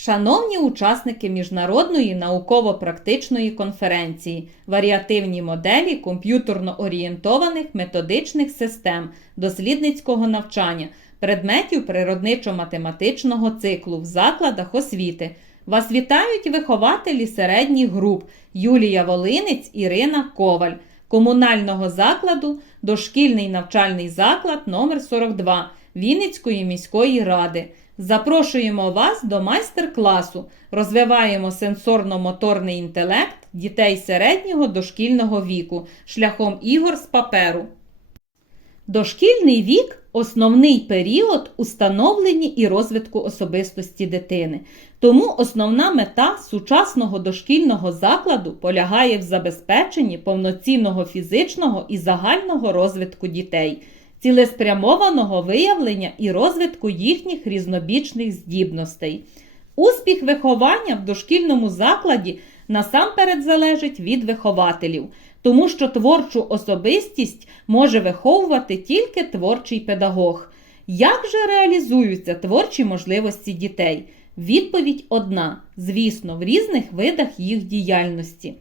Шановні учасники міжнародної науково-практичної конференції Варіативні моделі комп'ютерно орієнтованих методичних систем дослідницького навчання предметів природничо-математичного циклу в закладах освіти. Вас вітають вихователі середніх груп Юлія Волинець, Ірина Коваль комунального закладу Дошкільний навчальний заклад номер 42 Вінницької міської ради. Запрошуємо вас до майстер-класу. Розвиваємо сенсорно-моторний інтелект дітей середнього дошкільного віку шляхом ігор з паперу. Дошкільний вік основний період у становленні і розвитку особистості дитини. Тому основна мета сучасного дошкільного закладу полягає в забезпеченні повноцінного фізичного і загального розвитку дітей, цілеспрямованого виявлення і розвитку їхніх різнобічних здібностей. Успіх виховання в дошкільному закладі насамперед залежить від вихователів, тому що творчу особистість може виховувати тільки творчий педагог. Як же реалізуються творчі можливості дітей? Відповідь одна: звісно, в різних видах їх діяльності.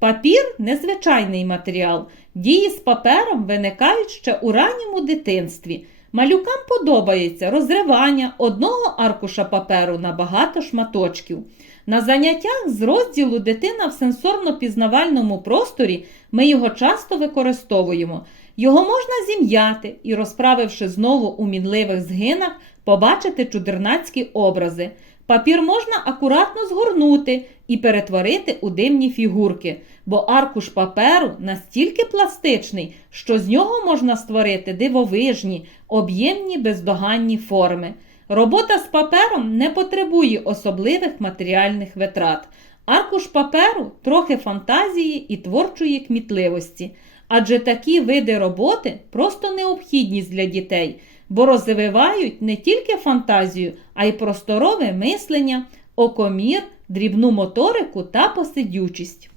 Папір незвичайний матеріал. Дії з папером виникають ще у ранньому дитинстві. Малюкам подобається розривання одного аркуша паперу на багато шматочків. На заняттях з розділу дитина в сенсорно-пізнавальному просторі ми його часто використовуємо. Його можна зім'яти і, розправивши знову у мінливих згинах, побачити чудернацькі образи. Папір можна акуратно згорнути і перетворити у димні фігурки, бо аркуш паперу настільки пластичний, що з нього можна створити дивовижні, об'ємні бездоганні форми. Робота з папером не потребує особливих матеріальних витрат. Аркуш паперу трохи фантазії і творчої кмітливості, адже такі види роботи просто необхідність для дітей, бо розвивають не тільки фантазію, а й просторове мислення, окомір, дрібну моторику та посидючість.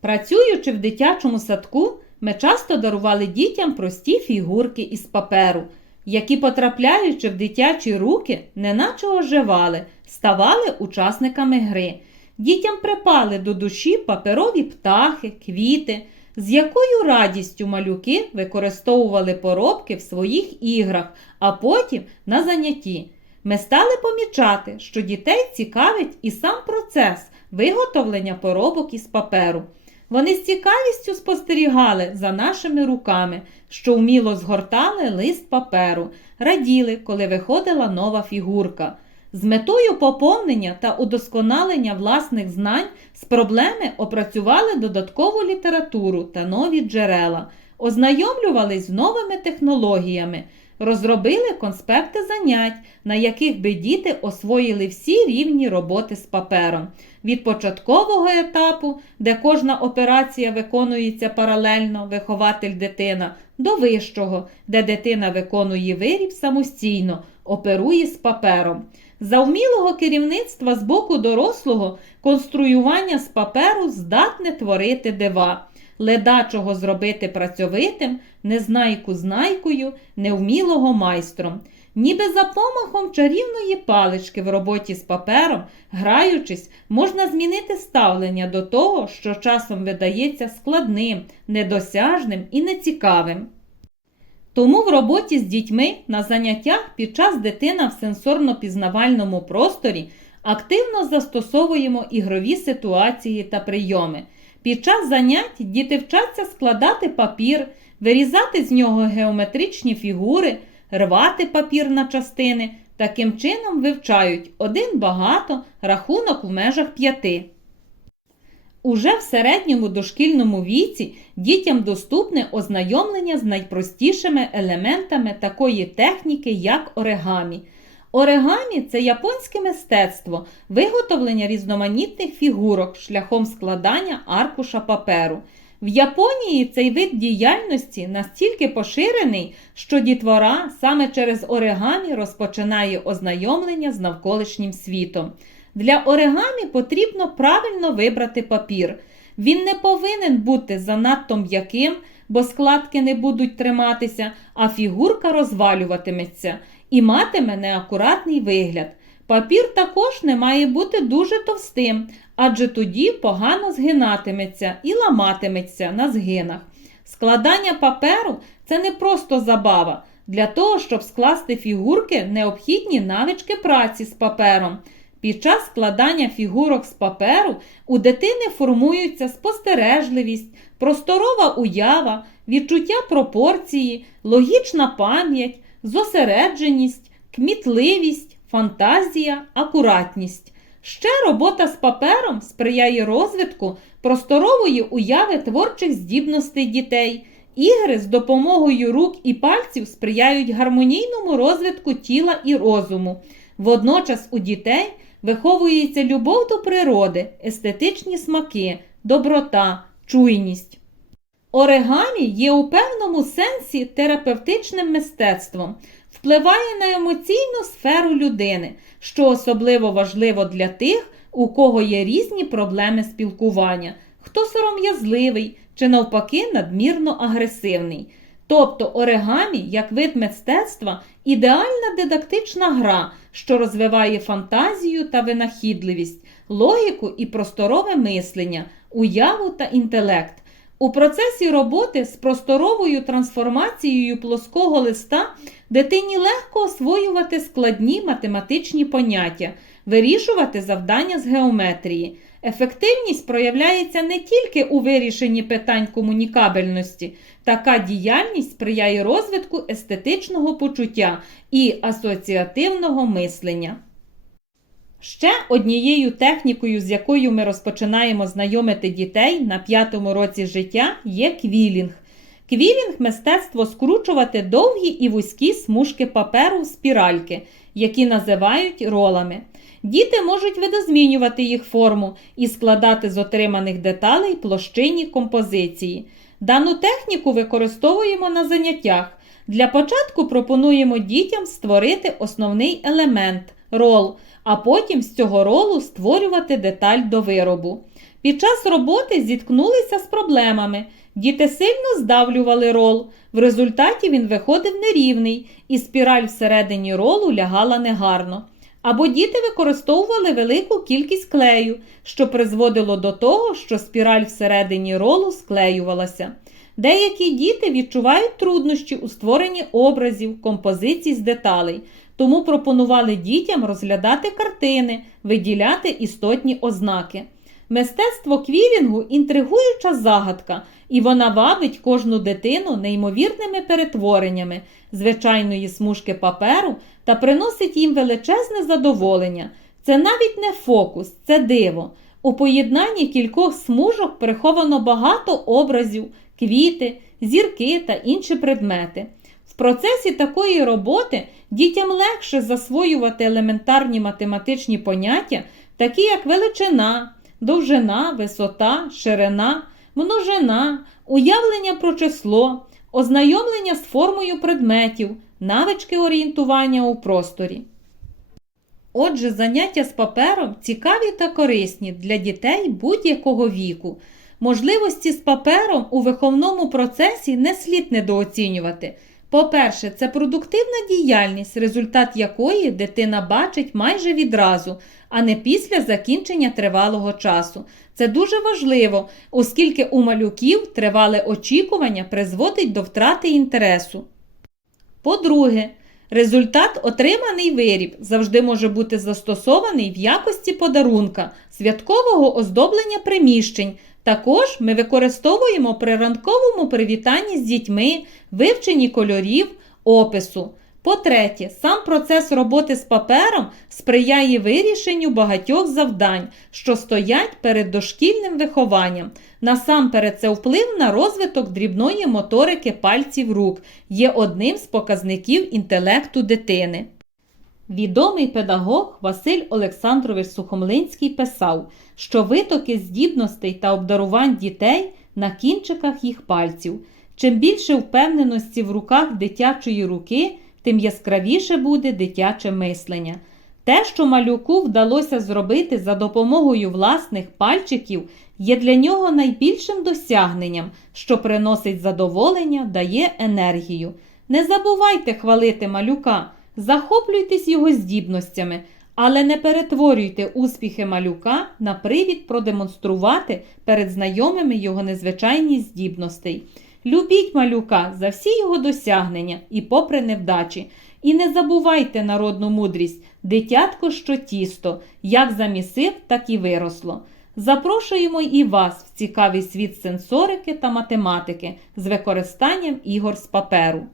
Працюючи в дитячому садку, ми часто дарували дітям прості фігурки із паперу, які, потрапляючи в дитячі руки, неначе оживали, ставали учасниками гри. Дітям припали до душі паперові птахи, квіти, з якою радістю малюки використовували поробки в своїх іграх, а потім на занятті. Ми стали помічати, що дітей цікавить і сам процес виготовлення поробок із паперу. Вони з цікавістю спостерігали за нашими руками, що вміло згортали лист паперу, раділи, коли виходила нова фігурка. З метою поповнення та удосконалення власних знань з проблеми опрацювали додаткову літературу та нові джерела, ознайомлювались з новими технологіями, розробили конспекти занять, на яких би діти освоїли всі рівні роботи з папером. Від початкового етапу, де кожна операція виконується паралельно, вихователь дитина, до вищого, де дитина виконує виріб самостійно, оперує з папером. За вмілого керівництва з боку дорослого конструювання з паперу здатне творити дива, ледачого зробити працьовитим, незнайку знайкою, невмілого майстром. Ніби за помахом чарівної палички в роботі з папером, граючись, можна змінити ставлення до того, що часом видається складним, недосяжним і нецікавим. Тому в роботі з дітьми на заняттях під час дитина в сенсорно-пізнавальному просторі активно застосовуємо ігрові ситуації та прийоми. Під час занять діти вчаться складати папір, вирізати з нього геометричні фігури, рвати папір на частини. Таким чином вивчають один багато рахунок в межах п'яти. Уже в середньому дошкільному віці дітям доступне ознайомлення з найпростішими елементами такої техніки, як оригамі. Оригамі це японське мистецтво, виготовлення різноманітних фігурок шляхом складання аркуша паперу. В Японії цей вид діяльності настільки поширений, що дітвора саме через оригамі розпочинає ознайомлення з навколишнім світом. Для оригамі потрібно правильно вибрати папір. Він не повинен бути занадто м'яким, бо складки не будуть триматися, а фігурка розвалюватиметься і матиме неакуратний вигляд. Папір також не має бути дуже товстим, адже тоді погано згинатиметься і ламатиметься на згинах. Складання паперу це не просто забава. Для того, щоб скласти фігурки, необхідні навички праці з папером. Під час складання фігурок з паперу у дитини формуються спостережливість, просторова уява, відчуття пропорції, логічна пам'ять, зосередженість, кмітливість, фантазія, акуратність. Ще робота з папером сприяє розвитку просторової уяви творчих здібностей дітей. Ігри з допомогою рук і пальців сприяють гармонійному розвитку тіла і розуму. Водночас у дітей виховується любов до природи, естетичні смаки, доброта, чуйність. Оригамі є у певному сенсі терапевтичним мистецтвом, впливає на емоційну сферу людини, що особливо важливо для тих, у кого є різні проблеми спілкування, хто сором'язливий чи навпаки надмірно агресивний. Тобто оригамі, як вид мистецтва, ідеальна дидактична гра, що розвиває фантазію та винахідливість, логіку і просторове мислення, уяву та інтелект. У процесі роботи з просторовою трансформацією плоского листа дитині легко освоювати складні математичні поняття, вирішувати завдання з геометрії. Ефективність проявляється не тільки у вирішенні питань комунікабельності, така діяльність сприяє розвитку естетичного почуття і асоціативного мислення. Ще однією технікою, з якою ми розпочинаємо знайомити дітей на п'ятому році життя, є квілінг. Квілінг мистецтво скручувати довгі і вузькі смужки паперу в спіральки, які називають ролами. Діти можуть видозмінювати їх форму і складати з отриманих деталей площинні композиції. Дану техніку використовуємо на заняттях. Для початку пропонуємо дітям створити основний елемент рол, а потім з цього ролу створювати деталь до виробу. Під час роботи зіткнулися з проблемами. Діти сильно здавлювали рол. В результаті він виходив нерівний, і спіраль всередині ролу лягала негарно. Або діти використовували велику кількість клею, що призводило до того, що спіраль всередині ролу склеювалася. Деякі діти відчувають труднощі у створенні образів, композицій з деталей, тому пропонували дітям розглядати картини, виділяти істотні ознаки. Мистецтво квілінгу інтригуюча загадка, і вона вабить кожну дитину неймовірними перетвореннями звичайної смужки паперу та приносить їм величезне задоволення. Це навіть не фокус, це диво. У поєднанні кількох смужок приховано багато образів, квіти, зірки та інші предмети. В процесі такої роботи дітям легше засвоювати елементарні математичні поняття, такі як величина, довжина, висота, ширина, множина, уявлення про число, ознайомлення з формою предметів, навички орієнтування у просторі. Отже, заняття з папером цікаві та корисні для дітей будь-якого віку. Можливості з папером у виховному процесі не слід недооцінювати. По-перше, це продуктивна діяльність, результат якої дитина бачить майже відразу, а не після закінчення тривалого часу. Це дуже важливо, оскільки у малюків тривале очікування призводить до втрати інтересу. По-друге, результат отриманий виріб завжди може бути застосований в якості подарунка, святкового оздоблення приміщень. Також ми використовуємо при ранковому привітанні з дітьми, вивченні кольорів, опису. По-третє, сам процес роботи з папером сприяє вирішенню багатьох завдань, що стоять перед дошкільним вихованням. Насамперед, це вплив на розвиток дрібної моторики пальців рук є одним з показників інтелекту дитини. Відомий педагог Василь Олександрович Сухомлинський писав, що витоки здібностей та обдарувань дітей на кінчиках їх пальців. Чим більше впевненості в руках дитячої руки, тим яскравіше буде дитяче мислення. Те, що малюку вдалося зробити за допомогою власних пальчиків, є для нього найбільшим досягненням, що приносить задоволення, дає енергію. Не забувайте хвалити малюка, захоплюйтесь його здібностями, Але не перетворюйте успіхи малюка на привід продемонструвати перед знайомими його незвичайні здібностей. Любіть малюка за всі його досягнення і попри невдачі. І не забувайте народну мудрість дитятко, що тісто, як замісив, так і виросло. Запрошуємо і вас в цікавий світ сенсорики та математики з використанням ігор з паперу.